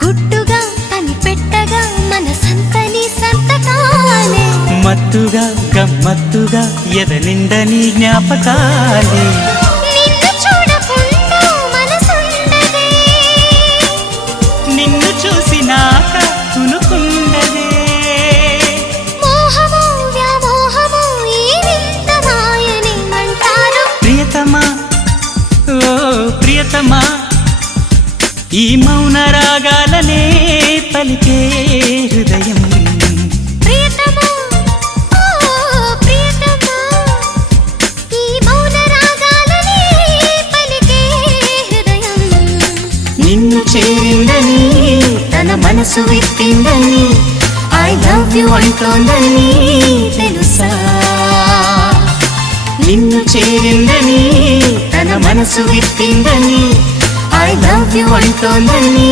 గుట్టుగా పని పెట్టగా మనసంతని సంతకాలే మత్తుగా గమ్మత్తుగా ఎదనిండని జ్ఞాపకాలే నిన్ను చూడకుండా మనసుండదే నిన్ను చూసినాక తునుకుండదే మోహమో వ్యామోహమో ఈ వింత మాయని మంటారు ప్రియతమా ఓ ప్రియతమా ఈ మౌన రాగాలనే పలికే హృదయం ప్రియతమా ఓ ప్రియతమా ఈ మౌన రాగాలనే పలికే హృదయం నిన్ను చేరిందని తన మనసు విప్పిందని ఐ లవ్ యు అంటోందని తెలుసా నిన్ను చేరిందని తన మనసు విప్పిందని ఐ లవ్ యు అంటోందని